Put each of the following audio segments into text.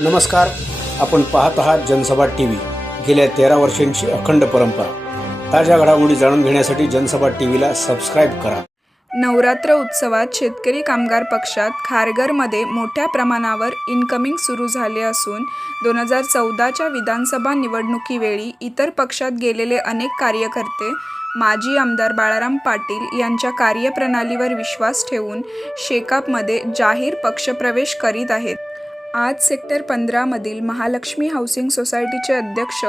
नमस्कार. आपण पाहत आहात जनसभा टी व्ही गेल्या तेरा वर्षांची अखंड परंपरा. ताज्या घडामोडी जाणून घेण्यासाठी जनसभा टी व्हीला सबस्क्राईब करा. नवरात्र उत्सवात शेतकरी कामगार पक्षात खारघरमध्ये मोठ्या प्रमाणावर इन्कमिंग सुरू झाले असून दोन हजार चौदाच्या विधानसभा निवडणुकीवेळी इतर पक्षात गेलेले अनेक कार्यकर्ते माजी आमदार बाळाराम पाटील यांच्या कार्यप्रणालीवर विश्वास ठेवून शेकापमध्ये जाहीर पक्षप्रवेश करीत आहेत. आज सेक्टर पंधरामधील महालक्ष्मी हाऊसिंग सोसायटीचे अध्यक्ष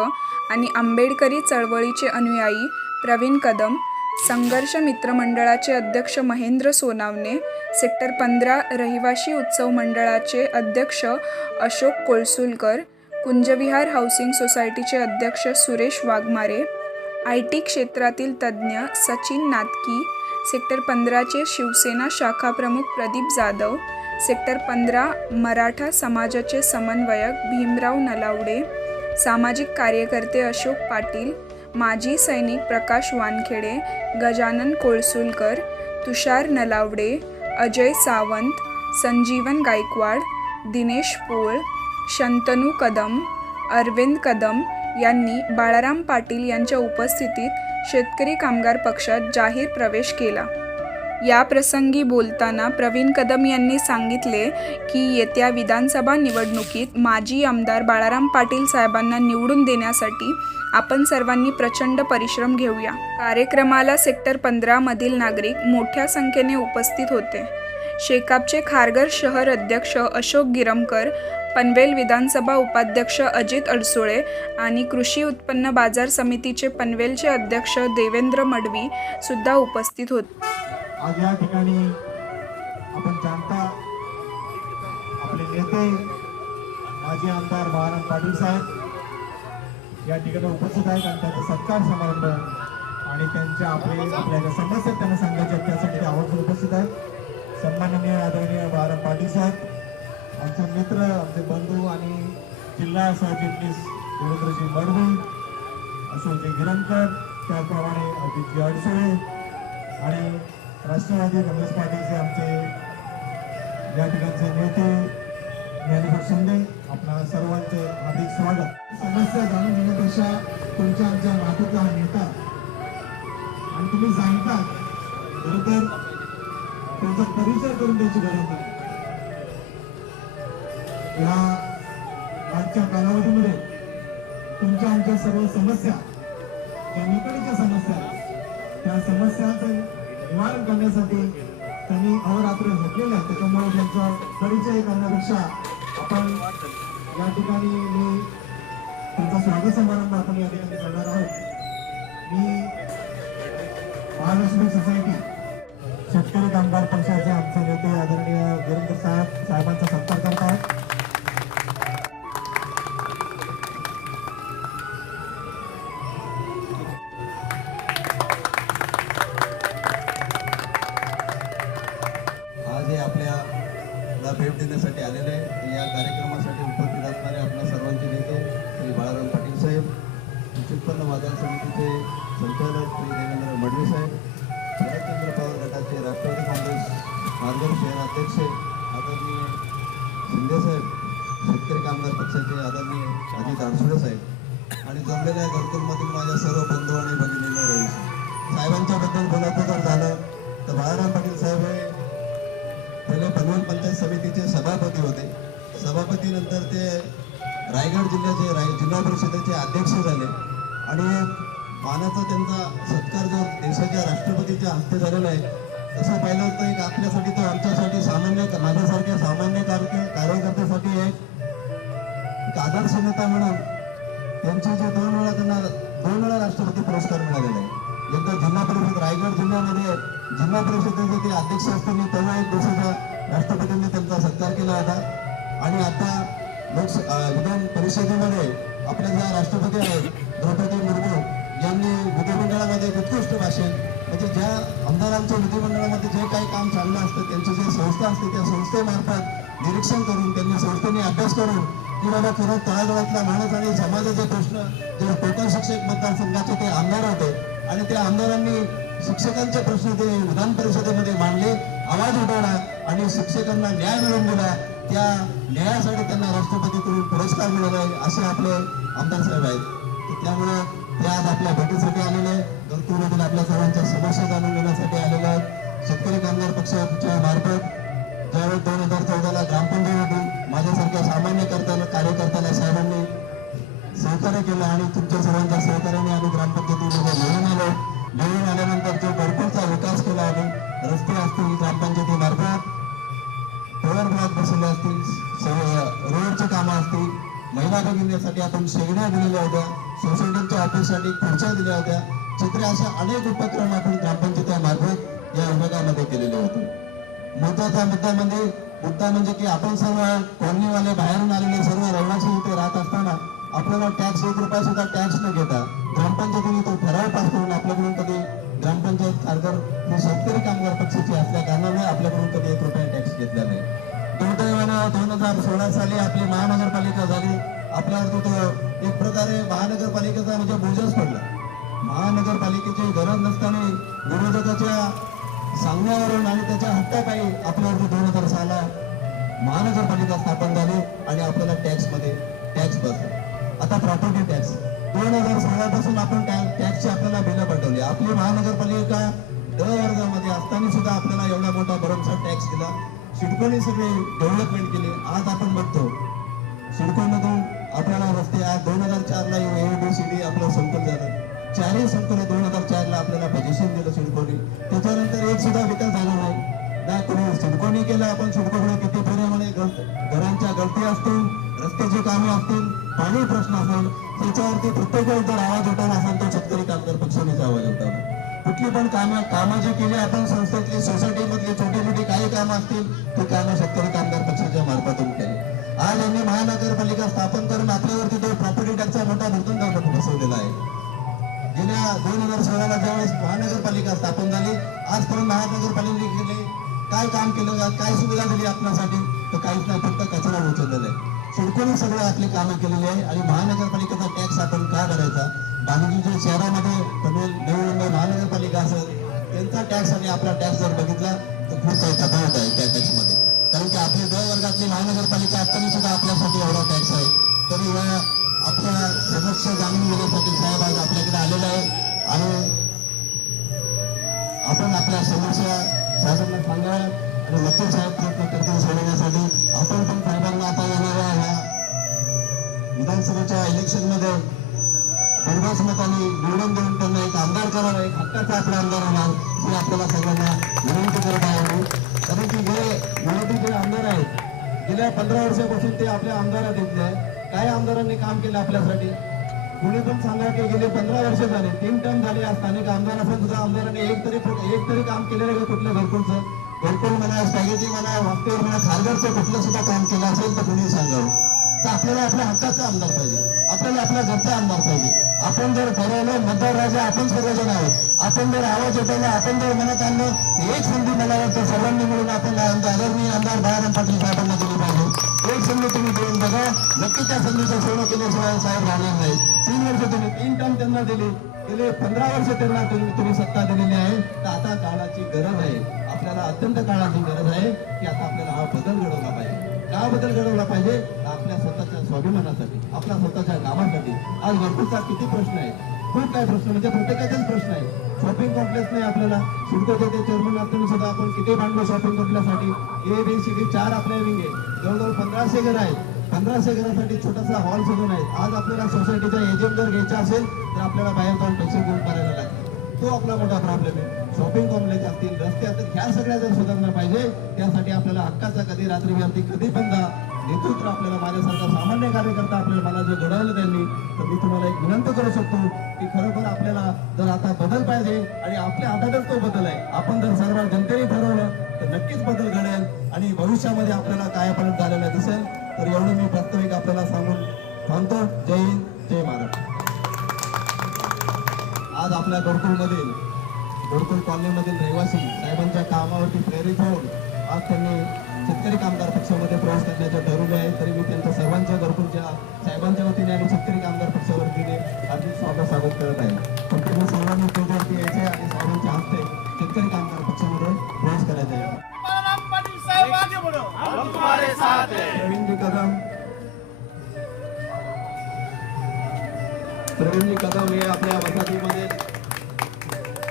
आणि आंबेडकरी चळवळीचे अनुयायी प्रवीण कदम संघर्ष मित्रमंडळाचे अध्यक्ष महेंद्र सोनावणे सेक्टर पंधरा रहिवाशी उत्सव मंडळाचे अध्यक्ष अशोक कोळसुलकर कुंजविहार हाऊसिंग सोसायटीचे अध्यक्ष सुरेश वाघमारे आय टी क्षेत्रातील तज्ज्ञ सचिन नातकी सेक्टर पंधराचे शिवसेना शाखाप्रमुख प्रदीप जाधव सेक्टर पंधरा मराठा समाजाचे समन्वयक भीमराव नलावडे सामाजिक कार्यकर्ते अशोक पाटील माजी सैनिक प्रकाश वानखेडे गजानन कोळसुलकर तुषार नलावडे अजय सावंत संजीवन गायकवाड दिनेश पोळ शंतनू कदम अरविंद कदम यांनी बाळाराम पाटील यांच्या उपस्थितीत शेतकरी कामगार पक्षात जाहीर प्रवेश केला. या प्रसंगी बोलताना प्रवीण कदम यांनी सांगितले की येत्या विधानसभा निवडणुकीत माजी आमदार बाळाराम पाटील साहेबांना निवडून देण्यासाठी आपण सर्वांनी प्रचंड परिश्रम घेऊया. कार्यक्रमाला सेक्टर पंधरामधील नागरिक मोठ्या संख्येने उपस्थित होते. शेकापचे खारघर शहर अध्यक्ष अशोक गिरमकर पनवेल विधानसभा उपाध्यक्ष अजित अडसुळे आणि कृषी उत्पन्न बाजार समितीचे पनवेलचे अध्यक्ष देवेंद्र मडवी सुद्धा उपस्थित होते. आज या ठिकाणी आपण जाणता आपले नेते माजी आमदार बाळाराम पाटील साहेब या ठिकाणी उपस्थित आहेत आणि त्यांचा सत्कार समारंभ आणि त्यांच्या आपले आपल्या ज्या समस्या आहेत त्यांना सांगायच्या त्यासाठी ते आवर्जून उपस्थित आहेत. सन्माननीय आदरणीय बाळाराम पाटील साहेब आमचे मित्र आमचे बंधू आणि जिल्हा सरचिटणीस देवेंद्रजी मडवी अशोकजी गिरणकर त्याप्रमाणे अभिजी अडसळे आणि राष्ट्रवादी काँग्रेस पार्टीचे आमचे या ठिकाणचे नेते ज्ञानेश्वर शिंदे आपल्या सर्वांचे हार्दिक स्वागत. समस्या जाणून घेण्यापेक्षा तुमच्या आमच्या मातीतला हा नेता आणि तुम्ही सांगता खरं त्यांचा परिचय करून द्यायची गरज नाही. या आजच्या कालावधीमध्ये तुमच्या आमच्या सर्व समस्या त्या निकडीच्या समस्या त्या समस्यांचं निवारण करण्यासाठी त्यांनी अहोरात्र झटलेलं आहे त्याच्यामुळे त्यांचा परिचय करण्यापेक्षा आपण या ठिकाणी मी त्यांचा स्वागत समारंभ आपण या ठिकाणी करणार आहोत. मी महालक्ष्मी सोसायटी शेतकरी कामगार पक्षाचे आमचे नेते आदरणीय वीरेंद्र साहेब साहेबांचा सत्कार करत आहोत अध्यक्ष आदरणीय शिंदे साहेब शेतकरी कामगार पक्षाचे आदरणीय अजित आडसुडे साहेब आणि जमलेल्या घरकुलमधील माझ्या सर्व बंधू आणि भगिनींना रवी साहेबांच्या बद्दल बोलायचं जर झालं तर बाळाराम पाटील साहेब हे पहिले पनवेल पंचायत समितीचे सभापती होते. सभापती नंतर ते रायगड जिल्ह्याचे राय जिल्हा परिषदेचे अध्यक्ष झाले. आणि मानाचा त्यांचा सत्कार जो देशाच्या राष्ट्रपतीच्या हस्ते झालेला आहे तसं पाहिलं तर एक आपल्यासाठी तो आमच्यासाठी सामान्य माझ्यासारख्या सामान्य कार्यकर्त्यासाठी एक आदर्श नेता म्हणून त्यांचे जे दोन वेळा त्यांना दोन वेळा राष्ट्रपती पुरस्कार मिळालेला आहे. एकदा जिल्हा परिषद रायगड जिल्ह्यामध्ये जिल्हा परिषदेचे ते अध्यक्ष असताना तेव्हा एक दिवसाचा राष्ट्रपतींनी त्यांचा सत्कार केला होता. आणि आता लोकस विधान परिषदेमध्ये आपल्या ज्या राष्ट्रपती आहेत द्रौपदी मुर्मू यांनी विधिमंडळामध्ये उत्कृष्ट भाषण म्हणजे ज्या आमदारांच्या विधिमंडळामध्ये जे काही काम चाललं असतं त्यांची जे संस्था असते त्या संस्थेमार्फत निरीक्षण करून त्यांनी संस्थेने अभ्यास करून की बाबा खरं तळागाळातला माणूस आणि समाजाचे प्रश्न जे कोकण शिक्षक मतदारसंघाचे ते आमदार होते आणि त्या आमदारांनी शिक्षकांचे प्रश्न ते विधान परिषदेमध्ये मांडले आवाज उठवला आणि शिक्षकांना न्याय मिळवून दिला. त्या न्यायासाठी त्यांना राष्ट्रपती पुरस्कार मिळाला आहे असे आपले आमदार साहेब आहेत. त्यामुळे ते आज आपल्या भेटीसाठी आलेले आहेत. गरजूमधील आपल्या सर्वांच्या समस्या जाणून घेण्यासाठी आलेले आहेत. शेतकरी कामगार पक्षाच्या मार्फत ज्यावेळी दोन हजार चौदाला ग्रामपंचायतीतून माझ्यासारख्या सामान्य करताना कार्यकर्त्याला साहेबांनी सहकार्य केलं आणि तुमच्या सर्वांच्या सहकार्याने आम्ही ग्रामपंचायतीमध्ये निवडून आलो. निवडून आल्यानंतर जो भरपूरचा विकास केला आम्ही रस्ते असतील ग्रामपंचायतीमार्फत पवन भाग बसवले असतील रोडची कामं असतील महिला भगिनीसाठी आपण शेगड्या दिलेल्या होत्या. सोसायटीच्या ऑफिसांनी खुर्च्या दिल्या होत्या. चित्रे अशा अनेक उपक्रम आपण ग्रामपंचायतीमार्फत या विभागामध्ये केलेले होते. महत्त्वाचा मुद्दा म्हणजे मुद्दा म्हणजे की आपण सर्व कॉलनीवाले बाहेरून आलेले सर्व रहिवासी इथे राहत असताना आपल्याला टॅक्स एक रुपया सुद्धा टॅक्स न घेता ग्रामपंचायतीने तो ठराव पास करून आपल्याकडून कधी ग्रामपंचायत खासदार ही शेतकरी कामगार पक्षाची असल्या कारणाने आपल्याकडून कधी एक रुपया टॅक्स घेतला नाही. दुर्दैवानं दोन हजार सोळा साली आपली महानगरपालिका झाली. आपल्यावर तिथं एक प्रकारे महानगरपालिकेचा म्हणजे बोजच पडला. महानगरपालिकेची गरज नसताना विरोधकाच्या सांगण्यावरून आणि त्याच्या हट्टापायी आपल्यावरती दोन हजार सहाला महानगरपालिका स्थापन झाली आणि आपल्याला टॅक्समध्ये टॅक्स बसला. आता प्रॉपर्टी टॅक्स दोन हजार सोळा पासून आपण टॅक्सची आपल्याला बिलं पाठवली आपली महानगरपालिका ड वर्गामध्ये असताना सुद्धा आपल्याला एवढा मोठा भरमसाठ टॅक्स दिला. सिडकोने सगळी डेव्हलपमेंट केली. आज आपण बघतो ते प्रत्येक जर आवाज उठायला असेल तर शेतकरी कामगार पक्षानेच आवाज उठवला कुठली पण कामं कामं जे केली आपण संस्थेतली सोसायटीमधली छोटी मोठी काही कामं असतील ती कामं शेतकरी कामगार पक्षाच्या मार्फतून केली. आज यांनी महानगरपालिका स्थापन करून आपल्यावरती तो प्रॉपर्टी टॅक्सचा मोठा भुर्दंड बसवलेला आहे. गेल्या दोन हजार सोळाला ज्यावेळेस महानगरपालिका स्थापन झाली आजपर्यंत महानगरपालिकेने काय काम केलं काय सुविधा दिली आपल्यासाठी तर काहीच नाही फक्त कचरा उचललेला आहे. सिडकोने सगळं आपली कामं केलेली आहे. आणि महानगरपालिकेचा टॅक्स आपण का भरायचा? बाकीच्या शहरामध्ये पनवेल नवी मुंबई महानगरपालिका असेल त्यांचा टॅक्स आणि आपला टॅक्स जर बघितला तर खूप काही तफावत आहे त्या टॅक्समध्ये कारण की आपली दळवर्गातली वर्गातली महानगरपालिका असताना सुद्धा आपल्यासाठी एवढा टॅक्स आहे. तरी या आपल्या समस्या जाणून घेण्यासाठी साहेब आज आपल्याकडे आलेला आहे आणि आपण आपल्या समस्या साहेबांना सांगाव्या आणि नक्कीच साहेब प्रयत्न करतील सोडवण्यासाठी आपण पण साहेबांना आता येणाऱ्या ह्या विधानसभेच्या इलेक्शनमध्ये भरघोस मताने निवडून देऊन त्यांना एक आमदार करावा एक हक्काचा आपला आमदार होणार ही आपल्याला सगळ्यांना विनंती करत आहे कारण की जे मराठी जे आमदार आहेत गेल्या पंधरा वर्षापासून ते आपल्या आमदारात येतले आहे काय आमदारांनी काम केलं आपल्यासाठी? कुणी पण सांगा की गेले पंधरा वर्ष झाले तीन टर्म झाले स्थानिक आमदार असून सुद्धा आमदारांनी एक तरी एक तरी काम केलेलं आहे का कुठल्या घरकुलचं? घरकुल म्हणा स्पॅगेटी म्हणा वास्तव म्हणा खारघरचं कुठलं सुद्धा काम केलं असेल तर कुणी सांगावं. तर आपल्याला आपल्या हक्काचा आमदार पाहिजे. आपल्याला आपल्या घरचा आमदार पाहिजे. आपण जर ठरवलं मतदार राजा आपण सर्वजण आहोत. आपण जर आवाज उठवला आपण जर मनात आणलं एक संधी मला वाटतं सर्वांनी मिळून आपण आदरणीय आमदार बाळाराम पाटील साहेबांना दिली पाहिजे. एक संधी तुम्ही देऊन बघा. नक्की त्या संधीचं सोनं केल्याशिवाय साहेब राहणार नाही. तीन वर्ष तुम्ही तीन टर्म त्यांना दिली. गेले पंधरा वर्ष त्यांना तुम्ही सत्ता दिलेली आहे. तर आता काळाची गरज आहे. आपल्याला अत्यंत काळाची गरज आहे की आता आपल्याला हा बदल घडवला पाहिजे. का बदल घडवला पाहिजे? आपल्या स्वतःच्या स्वाभिमानासाठी आपल्या स्वतःच्या कामासाठी. आज भरपूरचा किती प्रश्न आहे? खूप काय प्रश्न म्हणजे प्रत्येकाचाच प्रश्न आहे. शॉपिंग कॉम्प्लेक्स नाही आपल्याला. सिडकोच्या ते चेअरमन असताना सुद्धा आपण किती भांडलो शॉपिंग कॉम्प्लेक्ससाठी ए बी सी डी चार आपल्या विंग आहे. जवळजवळ पंधराशे घर आहेत. पंधराशे घरासाठी छोटासा हॉल सुद्धा नाही आज आपल्याला सोसायटीचा एजंट जर घ्यायचा असेल तर आपल्याला बाहेर जाऊन पैसे घेऊन करायला लागेल. तो आपला मोठा प्रॉब्लेम आहे शॉपिंग कॉम्प्लेक्स असतील रस्ते असतील ह्या सगळ्या जर सुधारणा पाहिजे त्यासाठी आपल्याला हक्काचा कधी रात्री व्याप्ती कधी पण जा. नेतृत्व आपल्याला माझ्यासारखा सामान्य कार्यकर्ता आपल्याला मला जे घडवलं त्यांनी तर मी तुम्हाला एक विनंती करू शकतो की खरोखर आपल्याला जर आता बदल पाहिजे आणि आपल्या हातातच तो बदल आहे. आपण जर सर्व जनतेने ठरवलं तर नक्कीच बदल घडेल आणि भविष्यामध्ये आपल्याला काय पलट झालेला दिसेल तर एवढं मी प्रास्ताविक आपल्याला सांगून थांबतो. जय हिंद जय महाराष्ट्र. आज आपल्या गोरकुलमधील गोरकुल कॉलनीमधील रहिवासी साहेबांच्या कामावरती प्रेरित होऊन आज त्यांनी शेतकरी कामगार पक्षामध्ये प्रवेश करण्याचे ठरवले आहे तरी मी त्यांच्या सर्वांच्या घरकुलच्या साहेबांच्या वतीने आणि शेतकरी कामगार पक्षावरतीने हार्दिक स्वागत स्वागत करत आहे. पण तुम्ही सर्वांनी त्याच्यावरती यायचं आहे आणि साहेबांच्या हस्ते शेतकरी कामगार पक्षामध्ये प्रवेश करायचा आहे प्रवीणजी कदम. प्रवीणजी कदम हे आपल्या वसाहतीमध्ये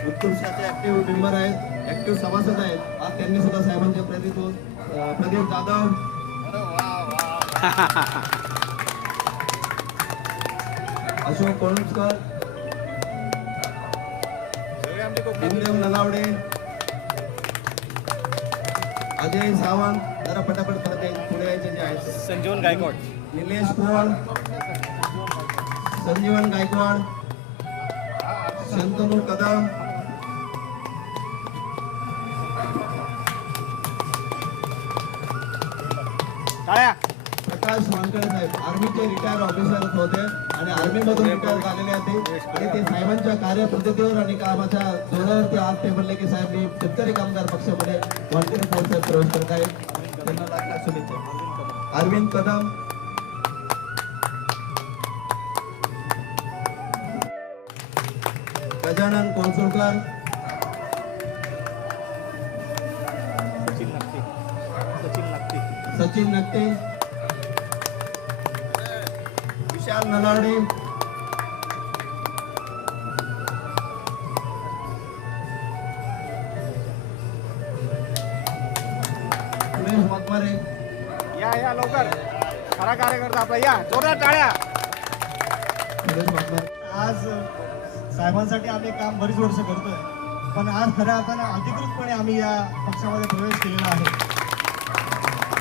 उत्कृष्टाचे ऍक्टिव्ह मेंबर आहेत ऍक्टिव्ह सभासद आहेत. आज त्यांनी सुद्धा साहेबांचे प्रदीप प्रदीप जाधव अशोक कोळुसकर भीमदेव नलावडे. अजय सावंत. जरा पटापट परत पुढे यायचे जे आहेत. संजीवन गायकवाड. निलेश पोळ संजीवन गायकवाड. शंतनू कदम. वानकडे साहेब आर्मीचे रिटायर ऑफिसर होते आणि आर्मीमधून रिटायर झालेले होते. आणि ते साहेबांच्या कार्यपद्धतीवर आणि कामाच्या धोरणावरती आज ते म्हणले की साहेब मी शेतकरी कामगार पक्षामध्ये वानखेडे फोर्सात प्रवेश करत आहे. त्यांना शुभेच्छा. अरविंद कदम. गजानन कोलसुरकर सचिन नक्की. सुरेश वाघमारे या या लवकर. खरा कार्यकर्ता आपला. या टाळ्या. सुरेश आज साहेबांसाठी आम्ही काम बरीच वर्ष करतोय पण आज खऱ्या अर्थानं अधिकृतपणे आम्ही या पक्षामध्ये प्रवेश केलेला आहे.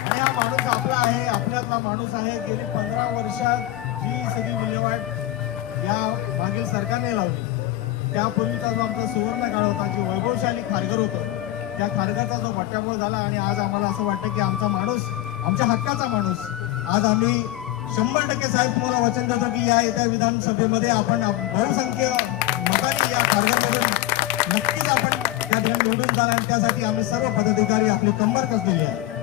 आणि हा माणूस आपला आहे आपल्यातला माणूस आहे. गेली पंधरा वर्षात जी सगळी विल्हेवाट या मागील सरकारने लावली. त्यापूर्वीचा जो आमचा सुवर्ण काळ होता जी वैभवशाली खारघर होतं त्या खारघरचा जो भट्ट्यामुळे झाला आणि आज आम्हाला असं वाटतं की आमचा माणूस आमच्या हक्काचा माणूस आज आम्ही शंभर टक्के साहेब तुम्हाला वचन देतो की या येत्या विधानसभेमध्ये आपण बहुसंख्य मतांनी या खारघरमधून नक्कीच आपण त्या ठिकाणी निवडून जाणार आणि त्यासाठी आम्ही सर्व पदाधिकारी आपली कंबर कसलेली आहे.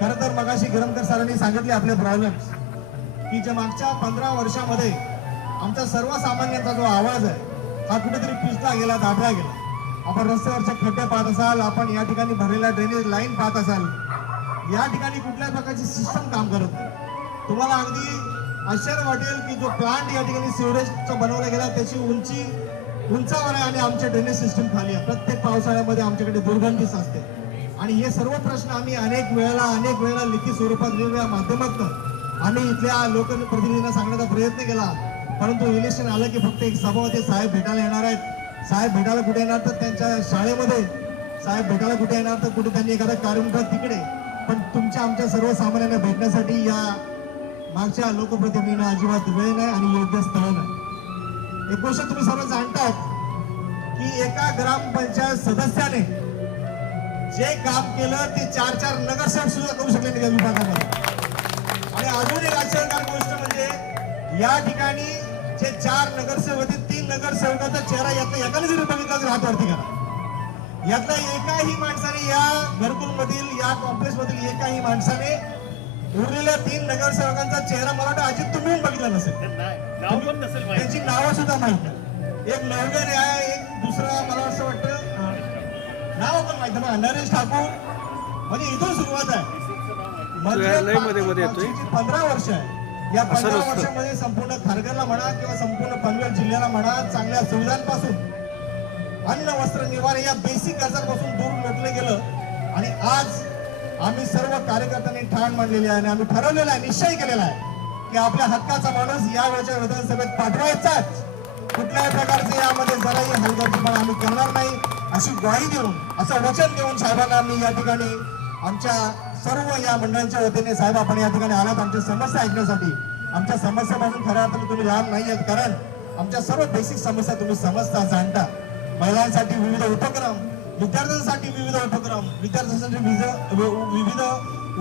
खरं तर मगाशी गिरमकर सरांनी सांगितले आपले प्रॉब्लेम्स की जे मागच्या पंधरा वर्षामध्ये आमचा सर्वसामान्यांचा जो आवाज आहे हा कुठेतरी पिचला गेला दाबला गेला. आपण रस्त्यावरचे खड्डे पाहत असाल आपण या ठिकाणी भरलेल्या ड्रेनेज लाईन पाहत असाल या ठिकाणी कुठल्याही प्रकारची सिस्टम काम करत नाही. तुम्हाला अगदी आश्चर्य वाटेल की जो प्लांट या ठिकाणी सिवरेजचा बनवला गेला त्याची उंची उंचावर आहे आणि आमच्या ड्रेनेज सिस्टम खाली आहे. प्रत्येक पावसाळ्यामध्ये आमच्याकडे दुर्गंधीच असते आणि हे सर्व प्रश्न आम्ही अनेक वेळेला अनेक वेळेला लिखित स्वरूपात वेगवेगळ्या माध्यमातून आम्ही इथल्या लोकप्रतिनिधींना सांगण्याचा प्रयत्न केला. परंतु इलेक्शन आलं की फक्त एक सभामध्ये साहेब भेटायला येणार आहेत. साहेब भेटायला कुठे येणार तर त्यांच्या शाळेमध्ये. साहेब भेटायला कुठे येणार तर कुठे त्यांनी एखादा कार्यक्रम तिकडे. पण तुमच्या आमच्या सर्वसामान्यांना भेटण्यासाठी या मागच्या लोकप्रतिनिधींना अजिबात वेळ नाही आणि योग्य स्थळ नाही. एक गोष्ट तुम्ही सर्व जाणतात की एका ग्रामपंचायत सदस्याने जे काम केलं ते चार चार नगरसेवक सुद्धा करू शकले नाही त्या विभागामध्ये. आणि अजून एक आश्चर्यकारक गोष्ट म्हणजे या ठिकाणी जे चार नगरसेवक होते तीन नगरसेवकाचा चेहरा यातला एकाने जरी बघितला तर हात वरती करा. यातला एकाही माणसाने या घरकुल मधील या कॉम्प्लेक्स मधील एकाही माणसाने उरलेल्या तीन नगरसेवकांचा चेहरा मला वाटतं अजित तुम्ही बघितला नसेल. त्यांची नावं सुद्धा माहीत एक नवगरे आहे एक दुसरा मला असं वाटतं नाव पण माहीत नरेश ठाकूर. म्हणजे इथून सुरुवात आहे. लयमध्ये मध्ये येतोय. मागची जी पंधरा वर्ष आहे या पंधरा. वर्षामध्ये संपूर्ण खारघरला म्हणा किंवा संपूर्ण पनवेल जिल्ह्याला म्हणा चांगल्या सुविधांपासून अन्न वस्त्र निवार या बेसिक गरजांपासून दूर लोटलं गेलं आणि आज आम्ही सर्व कार्यकर्त्यांनी ठाण मांडलेली आहे आणि आम्ही ठरवलेलं आहे निश्चय केलेला आहे की आपल्या हक्काचा माणूस या वेळच्या विधानसभेत पाठवायचाच कुठल्याही प्रकारचे यामध्ये जराही हलगर्जीपणा आम्ही करणार नाही अशी ग्वाही देऊन असं वचन देऊन साहेबांना आम्ही या ठिकाणी आमच्या सर्व या मंडळांच्या वतीने साहेब आपण या ठिकाणी आलात आमच्या समस्या ऐकण्यासाठी. आमच्या समस्यापासून खऱ्या अर्थाने तुम्ही लांब नाही आहेत कारण आमच्या सर्व बेसिक समस्या तुम्ही समजता जाणता. महिलांसाठी विविध उपक्रम विद्यार्थ्यांसाठी विविध उपक्रम विद्यार्थ्यांसाठी विविध विविध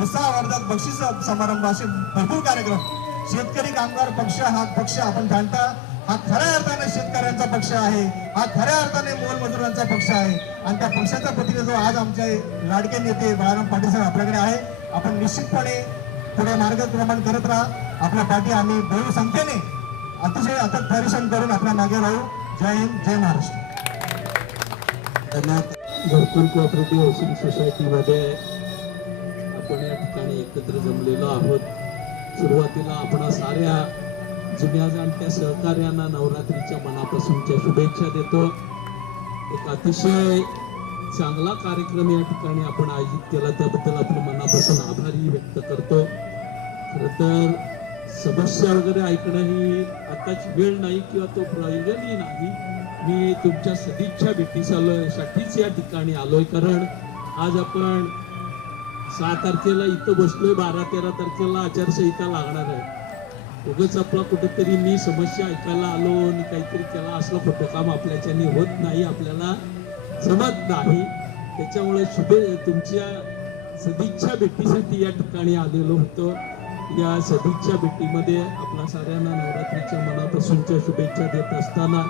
उत्साहवर्धक बक्षीस समारंभ असे भरपूर कार्यक्रम. शेतकरी कामगार पक्ष हा पक्ष आपण जाणता. हा खऱ्या अर्थाने शेतकऱ्यांचा पक्ष आहे. हा खऱ्या अर्थाने मोलमजुरांचा पक्ष आहे. आणि त्या पक्षाचा प्रतिनिधित्व आज आमचे लाडके नेते बाळाराम पाटील साहेब आपल्याकडे आहे आपण निश्चितपणे पुढे मार्गक्रमण करत राहा. आपल्या पाठी आम्ही बहुसंख्येने अतिशय अथक परिश्रम करून आपल्या मागे राहू. जय हिंद जय महाराष्ट्र. घरकुल कोऑपरेटिव्ह हाऊसिंग सोसायटीमध्ये आपण या ठिकाणी एकत्र जमलेलो आहोत. सुरुवातीला आपण साऱ्या जुन्या जाणत्या सहकार्यांना नवरात्रीच्या मनापासूनच्या शुभेच्छा देतो. एक अतिशय चांगला कार्यक्रम या ठिकाणी आपण आयोजित केला. त्याबद्दल आपलं मनापासून आभारही व्यक्त करतो. खर तर समस्या वगैरे ऐकणं ही आताची वेळ नाही किंवा तो प्रयोजनही नाही. मी तुमच्या सदिच्छा भेटीसाठीच या ठिकाणी आलोय. कारण आज आपण सहा तारखेला इथं बसलोय. बारा तेरा तारखेला आचारसंहिता लागणार आहे. उगाच आपला कुठंतरी मी समस्या ऐकायला आलो आणि काहीतरी केला असलं खोटं काम आपल्याच्याने होत नाही आपल्याला जमत नाही. त्याच्यामुळे शुभे तुमच्या सदिच्छा भेटीसाठी या ठिकाणी आलेलो होतो. या सदिच्छा भेटीमध्ये आपल्या साऱ्यांना नवरात्रीच्या मनापासूनच्या शुभेच्छा देत असताना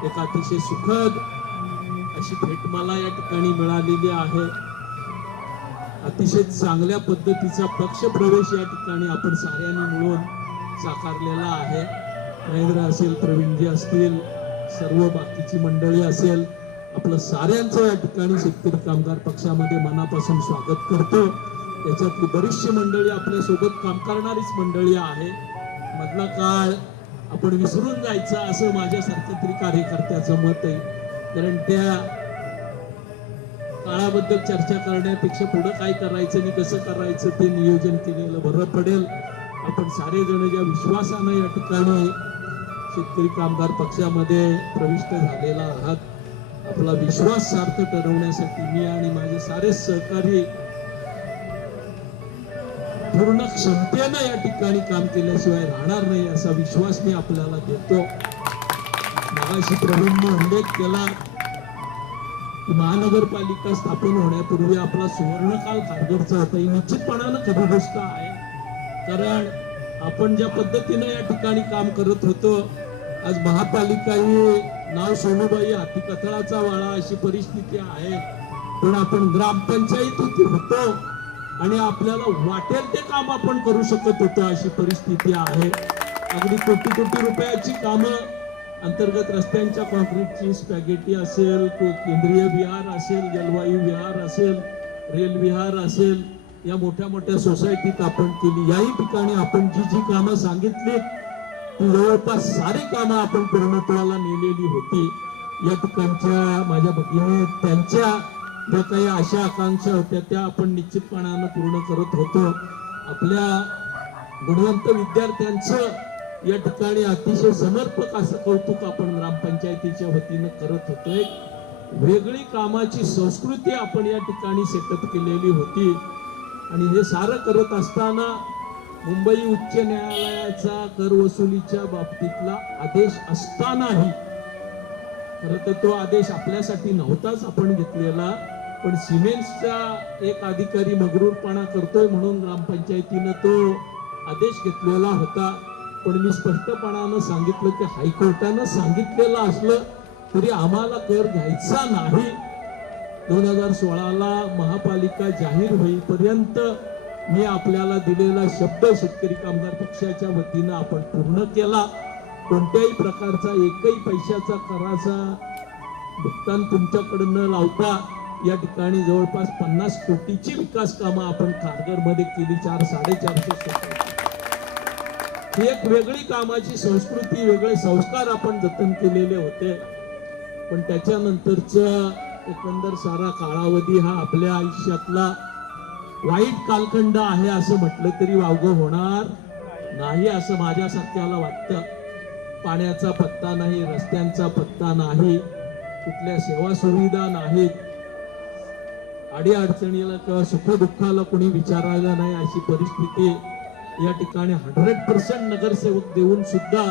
एक अतिशय सुखद अशी भेट मला या ठिकाणी मिळालेली आहे. अतिशय चांगल्या पद्धतीचा पक्ष प्रवेश या ठिकाणी आपण साऱ्यांनी मिळून साकारलेला आहे. महेंद्र असेल प्रवीणजी असतील सर्व बाकीची मंडळी असेल आपलं साऱ्यांचं या ठिकाणी शेतकरी कामगार पक्षामध्ये मनापासून स्वागत करतो. त्याच्यातली बरीचशी मंडळी आपल्यासोबत काम करणारीच मंडळी आहे. मधला काळ आपण विसरून जायचा असं माझ्यासारख्या तरी कार्यकर्त्याचं मत आहे. कारण त्या काळाबद्दल चर्चा करण्यापेक्षा पुढं काय करायचं आणि कसं करायचं ते नियोजन केलेलं बरं पडेल. आपण सारेजण ज्या विश्वासानं या ठिकाणी शेतकरी कामगार पक्षामध्ये प्रविष्ट झालेला आहात आपला विश्वास सार्थ ठरवण्यासाठी मी आणि माझे सारे सहकारी पूर्ण क्षमतेनं या ठिकाणी काम केल्याशिवाय राहणार नाही असा विश्वास मी आपल्याला देतो. मगाशी प्रवीणने उल्लेख केला महानगरपालिका स्थापन होण्यापूर्वी आपला सुवर्णकाल खारघरचा होता. ही निश्चितपणानं खरी गोष्ट आहे. कारण आपण ज्या पद्धतीनं या ठिकाणी काम करत होतो आज महापालिका ही नाव सोनूबाई हाती कथळाचा वाळा अशी परिस्थिती आहे. पण आपण ग्रामपंचायत होती होतो आणि आपल्याला वाटेल ते काम आपण करू शकत होतो अशी परिस्थिती आहे. अगदी कोटी कोटी रुपयाची कामं अंतर्गत रस्त्यांच्या कॉन्क्रीटची स्पॅगेटी असेल केंद्रीय विहार असेल जलवायू विहार असेल रेल विहार असेल या मोठ्या मोठ्या सोसायटीत आपण केली. याही ठिकाणी आपण जी जी कामं सांगितली ती जवळपास सारी कामं आपण पूर्णत्वाला नेलेली होती. या ठिकाणच्या माझ्या भगिनी त्यांच्या ज्या काही आशा आकांक्षा होत्या त्या आपण निश्चितपणानं पूर्ण करत होतो. आपल्या गुणवंत विद्यार्थ्यांचं या ठिकाणी अतिशय समर्पक असं कौतुक आपण ग्रामपंचायतीच्या वतीनं करत होतोय. वेगळी कामाची संस्कृती आपण या ठिकाणी सेटअप केलेली होती. आणि हे सारं करत असताना मुंबई उच्च न्यायालयाचा कर वसुलीच्या बाबतीतला आदेश असतानाही खरं तर तो आदेश आपल्यासाठी नव्हताच आपण घेतलेला पण सिमेंट्सचा एक अधिकारी मगरूरपणा करतोय म्हणून ग्रामपंचायतीनं तो आदेश घेतलेला होता. पण मी स्पष्टपणानं सांगितलं की हायकोर्टानं सांगितलेलं असलं तरी आम्हाला कर घ्यायचा नाही. दोन हजार सोळाला महापालिका जाहीर होईपर्यंत मी आपल्याला दिलेला शब्द शेतकरी कामगार पक्षाच्या वतीनं आपण पूर्ण केला. कोणत्याही प्रकारचा एकही पैशाचा कराचा भुगतान न लावता या ठिकाणी जवळपास पन्नास कोटीची विकास कामं आपण कारगरमध्ये केली. चार साडेचारशे ही एक वेगळी कामाची संस्कृती वेगळे संस्कार आपण जतन केलेले होते. पण त्याच्यानंतरचं एकंदर सारा काळावधी हा आपल्या आयुष्यातला वाईट कालखंड आहे असं म्हटलं तरी वावगं होणार नाही असं माझ्यासारख्याला वाटतं. पाण्याचा पत्ता नाही रस्त्यांचा पत्ता नाही कुठल्या सेवा सुविधा नाहीत. अडीअडचणीला किंवा सुखदुःखाला कोणी विचारायला नाही अशी परिस्थिती. या ठिकाणी हंड्रेड पर्सेंट नगरसेवक देऊन सुद्धा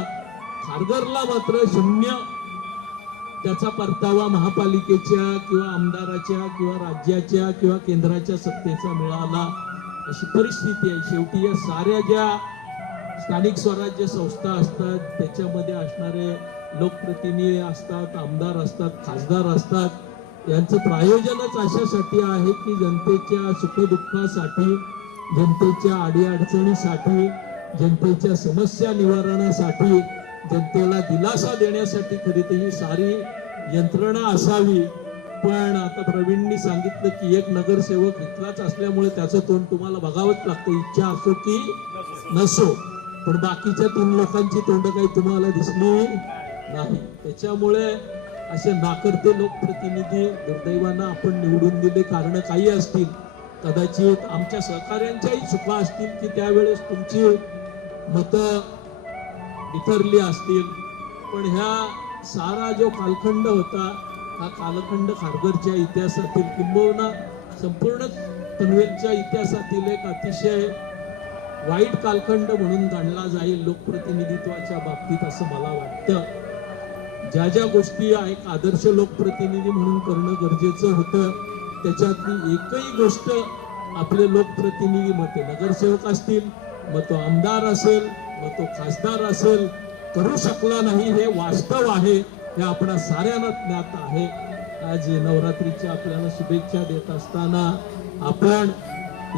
खारघरला मात्र शून्य त्याचा परतावा महापालिकेच्या किंवा आमदाराच्या किंवा राज्याच्या किंवा केंद्राच्या सत्तेचा मिळाला. अशी परिस्थिती आहे. शेवटी या साऱ्या ज्या स्थानिक स्वराज्य संस्था असतात त्याच्यामध्ये असणारे लोकप्रतिनिधी असतात आमदार असतात खासदार असतात यांचं प्रायोजनच अशासाठी आहे की जनतेच्या सुखदुःखासाठी जनतेच्या अडीअडचणीसाठी जनतेच्या समस्या निवारणासाठी जनतेला दिलासा देण्यासाठी खरी तर ही सारी यंत्रणा असावी. पण आता प्रवीणनी सांगितलं की एक नगरसेवक इथलाच असल्यामुळे त्याचं तोंड तुम्हाला बघावंच लागतं. इच्छा असो की नसो. पण बाकीच्या तीन लोकांची तोंड काही तुम्हाला दिसली नाही. त्याच्यामुळे असे नाकर्ते लोकप्रतिनिधी दुर्दैवानं आपण निवडून दिले. कारण काही असतील. कदाचित आमच्या सहकार्यांच्याही चुका असतील की त्यावेळेस तुमची मतं इतरली असतील. पण ह्या सारा जो कालखंड होता हा कालखंड खारघरच्या इतिहासातील किंबहुना संपूर्ण पनवेलच्या इतिहासातील एक अतिशय वाईट कालखंड म्हणून गणला जाईल लोकप्रतिनिधित्वाच्या बाबतीत असं मला वाटतं. ज्या ज्या गोष्टी एक आदर्श लोकप्रतिनिधी म्हणून करणं गरजेचं होतं त्याच्यातली एकही गोष्ट आपले लोकप्रतिनिधी मग ते नगरसेवक असतील मग तो आमदार असेल मग तो खासदार असेल करू शकला नाही हे वास्तव आहे. हे आपल्या साऱ्यांना ज्ञात आहे. आज नवरात्रीच्या आपल्याला शुभेच्छा देत असताना आपण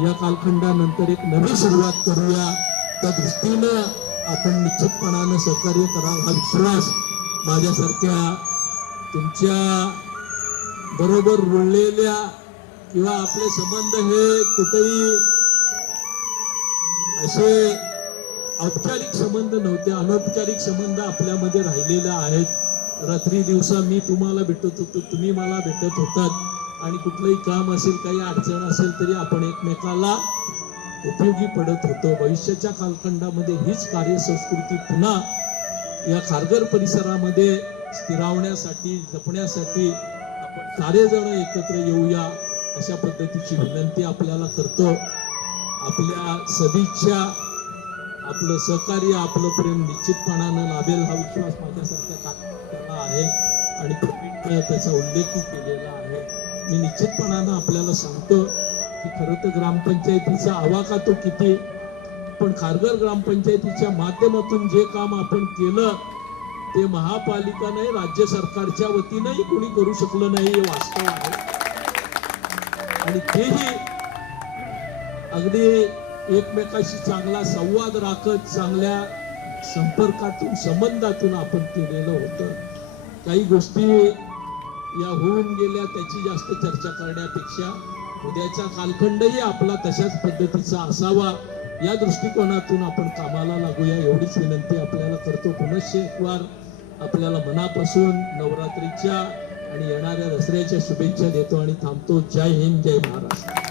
या कालखंडानंतर एक नवी सुरुवात करूया. त्या दृष्टीनं आपण निश्चितपणानं सहकार्य करावं हा विश्वास माझ्यासारख्या तुमच्या बरोबर रुळलेल्या किंवा आपले संबंध हे कुठेही असे औपचारिक संबंध नव्हते. अनौपचारिक संबंध आपल्यामध्ये राहिलेले आहेत. रात्री दिवसा मी तुम्हाला भेटत होतो. तुम्ही मला भेटत होतात. आणि कुठलंही काम असेल काही अडचण असेल तरी आपण एकमेकाला उपयोगी पडत होतो. भविष्याच्या कालखंडामध्ये हीच कार्यसंस्कृती पुन्हा या खारघर परिसरामध्ये स्थिरावण्यासाठी जपण्यासाठी आपण सारेजण एकत्र येऊया अशा पद्धतीची विनंती आपल्याला करतो. आपल्या सदिच्छा आपलं सहकार्य आपलं प्रेम निश्चितपणानं लाभेल हा विश्वास माझ्यासारख्या कार्यकर्त्याला आहे. आणि प्रवीणने त्याचा उल्लेखही केलेला आहे. मी निश्चितपणानं आपल्याला सांगतो की खरं तर ग्रामपंचायतीचा आवाका तो किती पण खारघर ग्रामपंचायतीच्या माध्यमातून जे काम आपण केलं ते महापालिका नाही राज्य सरकारच्या वतीनंही कोणी करू शकलं नाही हे वास्तव आहे. आणि तेही अगदी एकमेकाशी चांगला संवाद राखत चांगल्या संपर्कातून संबंधातून आपण केलेलं होतं. काही गोष्टी या होऊन गेल्या त्याची जास्त चर्चा करण्यापेक्षा उद्याचा कालखंडही आपला तशाच पद्धतीचा असावा. या दृष्टिकोनातून आपण कामाला लागूया. एवढीच विनंती आपल्याला करतो. पुनश्च एक वार आपल्याला मनापासून नवरात्रीच्या आणि येणाऱ्या दसऱ्याच्या शुभेच्छा देतो आणि थांबतो. जय हिंद जय महाराष्ट्र.